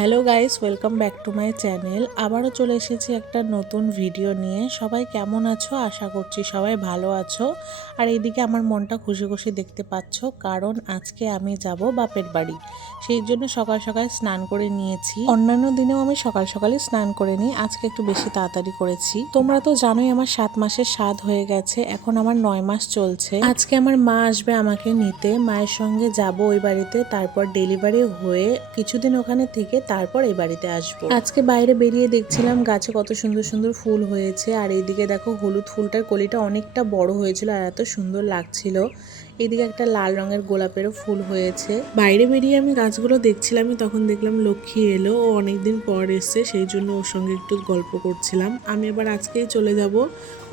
Hello guys, welcome back to my channel. আবারও চলে এসেছি একটা নতুন ভিডিও নিয়ে। সবাই কেমন আছো? আশা করছি সবাই ভালো আছো। আর এইদিকে আমার মনটা খুশি খুশি দেখতে পাচ্ছ, কারণ আজকে আমি যাব বাপের বাড়ি। সেই জন্য সকাল সকাল স্নান করে নিয়েছি। অন্যান্য দিনেও আমি সকাল সকালই স্নান করে নিই, আজকে একটু বেশি তাড়াতাড়ি করেছি। তোমরা তো জানোই আমার 7 মাসের স্বাদ হয়ে গেছে, এখন আমার 9 মাস চলছে। আজকে আমার মা আসবে আমাকে নিতে, মায়ের সঙ্গে যাব ওই বাড়িতে, তারপর ডেলিভারি হয়ে কিছুদিন ওখানে থেকে তারপর এই বাড়িতে আসবো। আজকে বাইরে বেরিয়ে দেখছিলাম গাছে কত সুন্দর সুন্দর ফুল হয়েছে, আর এইদিকে দেখো হলুদ ফুলটার কলিটা অনেকটা বড় হয়েছিল আর এত সুন্দর লাগছিল। এইদিকে একটা লাল রঙের গোলাপেরও ফুল হয়েছে। বাইরে বেরিয়ে আমি গাছগুলো দেখছিলামই, তখন দেখলাম লক্ষ্মী এলো। ও অনেকদিন পর এসছে, সেই জন্য ওর সঙ্গে একটু গল্প করছিলাম। আমি এবার আজকেই চলে যাব,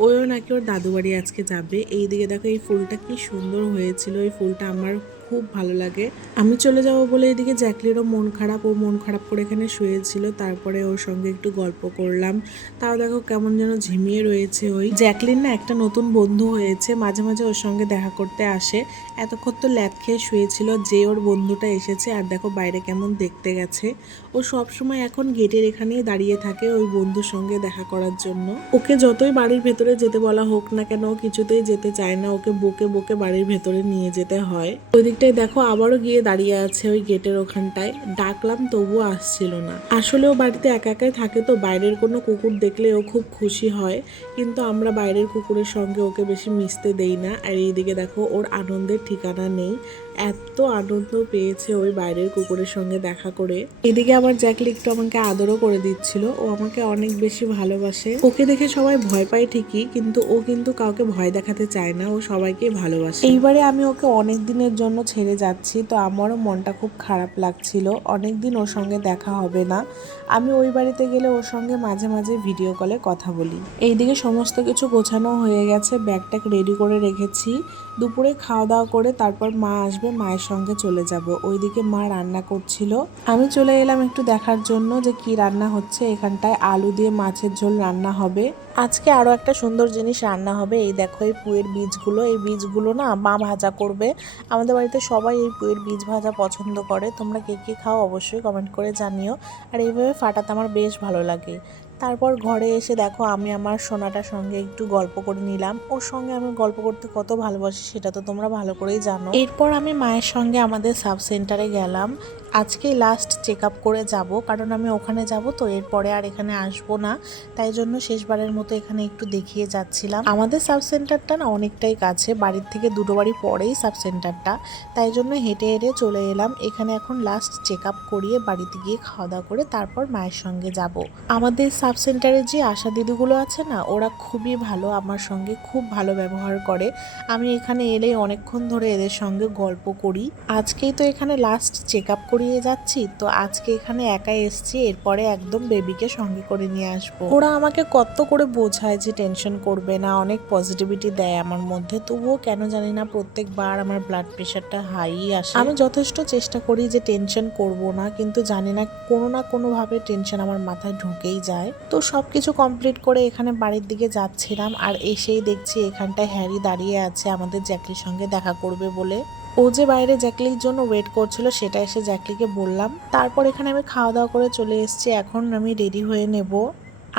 ওও নাকি ওর দাদু বাড়ি আজকে যাবে। এইদিকে দেখো এই ফুলটা কি সুন্দর হয়েছিল, এই ফুলটা আমার খুব ভালো লাগে। আমি চলে যাব বলে এদিকে জ্যাকলিরও মন খারাপ, ও মন খারাপ করে এখানে শুয়েছিল। তারপরে ওর সঙ্গে একটু গল্প করলাম, তাও দেখো কেমন যেন ঝিমিয়ে রয়েছে। ওই জ্যাকলিন না একটা নতুন বন্ধু হয়েছে, মাঝে মাঝে ওর সঙ্গে দেখা করতে আসে। এতক্ষণ তো ল্যাদ খেয়ে শুয়েছিল, যে ওর বন্ধুটা এসেছে আর দেখো বাইরে কেমন দেখতে গেছে। ও সবসময় এখন গেটের এখানেই দাঁড়িয়ে থাকে ওই বন্ধুর সঙ্গে দেখা করার জন্য। ওকে যতই বাড়ির ভেতরে যেতে বলা হোক না কেন, ও কিছুতেই যেতে চায় না, ওকে বকে বকে বাড়ির ভেতরে নিয়ে যেতে হয়। ওই দিকটায় দেখো আবারও গিয়ে দাঁড়িয়ে আছে ওই গেটের ওখানটায়। ডাকলাম তবুও আসছিল না। আসলে ও বাড়িতে একা একাই থাকে, তো বাইরের কোনো কুকুর দেখলে ও খুব খুশি হয়, কিন্তু আমরা বাইরের কুকুরের সঙ্গে ওকে বেশি মিশতে দেই না। আর এইদিকে দেখো ওর আনন্দের ঠিকানা নেই, এত আনন্দ পেয়েছে ওই বাইরের কুকুরের সঙ্গে দেখা করে। এদিকে আবার জ্যাকলি একটু আমাকে আদরও করে দিচ্ছিল, ও আমাকে অনেক বেশি ভালোবাসে। ওকে দেখে সবাই ভয় পায় ঠিকই, কিন্তু ও কিন্তু কাউকে ভয় দেখাতে চায় না, ও সবাইকে ভালোবাসে। এইবারে আমি ওকে অনেক দিনের জন্য ছেড়ে যাচ্ছি, তো আমারও মনটা খুব খারাপ লাগছিল। অনেক দিন ওর সঙ্গে দেখা হবে না। আমি ওই বাড়িতে গেলে ওর সঙ্গে মাঝে মাঝে ভিডিও কলে কথা বলি। এইদিকে সমস্ত কিছু গোছানো হয়ে গেছে, ব্যাগটাক রেডি করে রেখেছি। দুপুরে খাওয়া দাওয়া করে তারপর মা আসবে, মায়ের সঙ্গে চলে যাব। ওইদিকে মা রান্না করছিল, আমি চলে এলাম একটু দেখার জন্য যে কি রান্না হচ্ছে। এখানটায় আলু দিয়ে মাছের ঝোল রান্না হবে। আজকে আরো একটা সুন্দর জিনিস রান্না হবে। এই দেখো এই পুঁয়ের বীজগুলো, এই বীজগুলো না মা ভাজা করবে। আমাদের বাড়িতে সবাই এই পুঁয়ের বীজ ভাজা পছন্দ করে। তোমরা কে কে খাও অবশ্যই কমেন্ট করে জানিও। আর এইভাবে ফাটাতে আমার বেশ ভালো লাগে। তারপর ঘরে এসে দেখো আমি আমার সোনাটার সঙ্গে একটু গল্প করে নিলাম। ওর সঙ্গে আমি গল্প করতে কত ভালোবাসি সেটা তো তোমরা ভালো করেই জানো। এরপর আমি মায়ের সঙ্গে আমাদের সাব সেন্টারে গেলাম। আজকেই লাস্ট চেক আপ করে যাব, কারণ আমি ওখানে যাব, তো এরপরে আর এখানে আসবো না। তাই জন্য শেষবারের মতো এখানে একটু দেখিয়ে যাচ্ছিলাম। আমাদের সাব সেন্টারটা না অনেকটাই কাছে, বাড়ির থেকে 2 বাড়ি পরেই সাব সেন্টারটা। তাই জন্য হেঁটে হেঁটে চলে এলাম এখানে। এখন লাস্ট চেক আপ করিয়ে বাড়িতে গিয়ে খাওয়া দাওয়া করে তারপর মায়ের সঙ্গে যাব। আমাদের সাব সেন্টারে যে আশা দিদিগুলো আছে না, ওরা খুবই ভালো, আমার সঙ্গে খুব ভালো ব্যবহার করে। আমি এখানে এলেই অনেকক্ষণ ধরে এদের সঙ্গে গল্প করি। আজকেই তো এখানে লাস্ট চেক আপ করিয়ে যাচ্ছি, তো আজকে এখানে একাই এসছি, এরপরে একদম বেবিকে সঙ্গে করে নিয়ে আসবো। ওরা আমাকে কত করে বোঝায় যে টেনশন করবে না, অনেক পজিটিভিটি দেয় আমার মধ্যে, তবুও কেন জানি না প্রত্যেকবার আমার ব্লাড প্রেশারটা হাই আসে। আমি যথেষ্ট চেষ্টা করি যে টেনশন করব না, কিন্তু জানি না কোনো না কোনোভাবে টেনশন আমার মাথায় ঢুকেই যায়। তো সবকিছু কমপ্লিট করে এখানে বাড়ির দিকে যাচ্ছিলাম, আর এসেই দেখছি এখানটায় হ্যারি দাঁড়িয়ে আছে আমাদের জ্যাকলির সঙ্গে দেখা করবে বলে। ও যে বাইরে জ্যাকলির জন্য ওয়েট করছিল সেটা এসে জ্যাকলিকে বললাম। তারপর এখানে আমি খাওয়া দাওয়া করে চলে এসেছি, এখন আমি রেডি হয়ে নেব।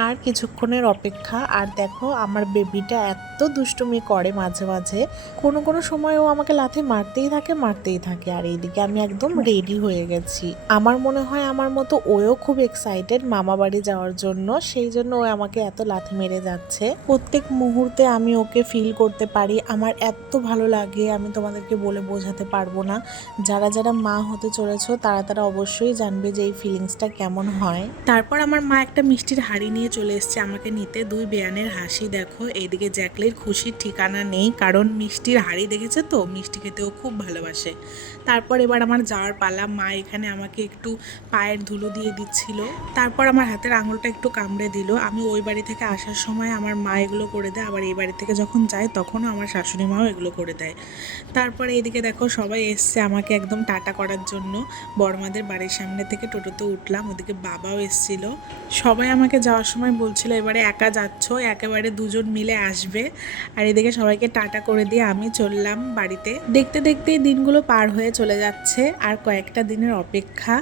আর কিছুক্ষণের অপেক্ষা। আর দেখো আমার বেবিটা এত দুষ্টুমি করে মাঝে মাঝে, কোনো কোনো সময় ও আমাকে লাথি মারতেই থাকে। আর এইদিকে আমি একদম রেডি হয়ে গেছি। আমার মনে হয় আমার মতো ওও খুব এক্সাইটেড মামা বাড়ি যাওয়ার জন্য, সেই জন্য ও আমাকে এত লাথি মেরে যাচ্ছে। প্রত্যেক মুহূর্তে আমি ওকে ফিল করতে পারি, আমার এত ভালো লাগে, আমি তোমাদেরকে বলে বোঝাতে পারবো না। যারা যারা মা হতে চলেছো তারা অবশ্যই জানবে যে এই ফিলিংসটা কেমন হয়। তারপর আমার মা একটা মিষ্টির হাঁড়ি নিয়ে চলে এসছে আমাকে নিতে। 2 বেয়ানের হাসি দেখো। এইদিকে জ্যাকলির খুশির ঠিকানা নেই, কারণ মিষ্টির হাঁড়ি দেখেছে তো, মিষ্টি খেতেও খুব ভালোবাসে। তারপর এবার আমার যাওয়ার পালা। মা এখানে আমাকে একটু পায়ের ধুলো দিয়ে দিচ্ছিল, তারপর আমার হাতের আঙুলটা একটু কামড়ে দিল। আমি ওই বাড়ি থেকে আসার সময় আমার মা এগুলো করে দেয়, আবার এই বাড়ি থেকে যখন যায় তখনও আমার শাশুড়ি মাও এগুলো করে দেয়। তারপরে এইদিকে দেখো সবাই এসছে আমাকে একদম টাটা করার জন্য। বড়মাদের বাড়ির সামনে থেকে টোটোতে উঠলাম, ওদিকে বাবাও এসছিল। সবাই আমাকে যাওয়ার সময় বলছিল এবারে একা যাচ্ছ, একেবারে 2জন মিলে আসবে। আর এদিকে সবাইকে টাটা করে দিয়ে আমি চললাম বাড়িতে। দেখতে দেখতে দিনগুলো পার হয়ে চলে যাচ্ছে, আর কয়েকটা দিনের অপেক্ষা।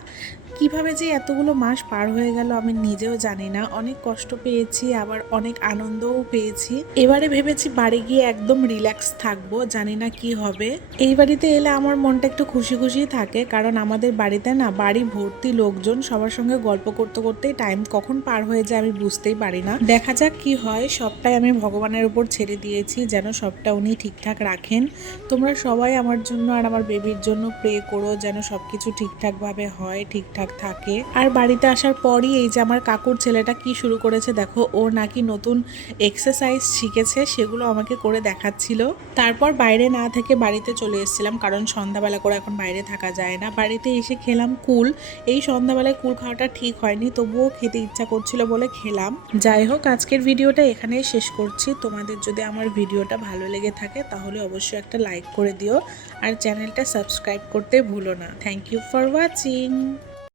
কিভাবে যে এতগুলো মাস পার হয়ে গেল আমি নিজেও জানি না। অনেক কষ্ট পেয়েছি, আবার অনেক আনন্দও পেয়েছি। এবারে ভেবেছি বাড়ি গিয়ে একদম রিল্যাক্স থাকবো, জানি না কি হবে। এই বাড়িতে এলে আমার মনটা একটু খুশি খুশি থাকে, কারণ আমাদের বাড়িতে না বাড়ি ভর্তি লোকজন, সবার সঙ্গে গল্প করতে করতেই টাইম কখন পার হয়ে যায় আমি বুঝতেই পারি না। দেখা যাক কি হয়, সবটাই আমি ভগবানের উপর ছেড়ে দিয়েছি, যেন সবটা উনি ঠিকঠাক রাখেন। তোমরা সবাই আমার জন্য আর আমার বেবির জন্য প্রে করো, যেন সবকিছু ঠিকঠাকভাবে হয়, ঠিকঠাক থাকে। আর বাড়িতে আসার পরই এই যে আমার কাকুর ছেলেটা কি শুরু করেছে দেখো, ও নাকি নতুন এক্সারসাইজ শিখেছে, সেগুলো আমাকে করে দেখাচ্ছিল। তারপর বাইরে না থেকে বাড়িতে চলে এসেছিলাম, কারণ সন্ধ্যাবেলা করে এখন বাইরে থাকা যায় না। বাড়িতে এসে খেলাম কুল। এই সন্ধ্যাবেলায় কুল খাওয়াটা ঠিক হয়নি, তবুও খেতে ইচ্ছা করছিল বলে খেলাম। যাই হোক, আজকের ভিডিওটা এখানেই শেষ করছি। তোমাদের যদি আমার ভিডিওটা ভালো লেগে থাকে তাহলে অবশ্যই একটা লাইক করে দিও, আর চ্যানেলটা সাবস্ক্রাইব করতে ভুলো না। Thank you for watching.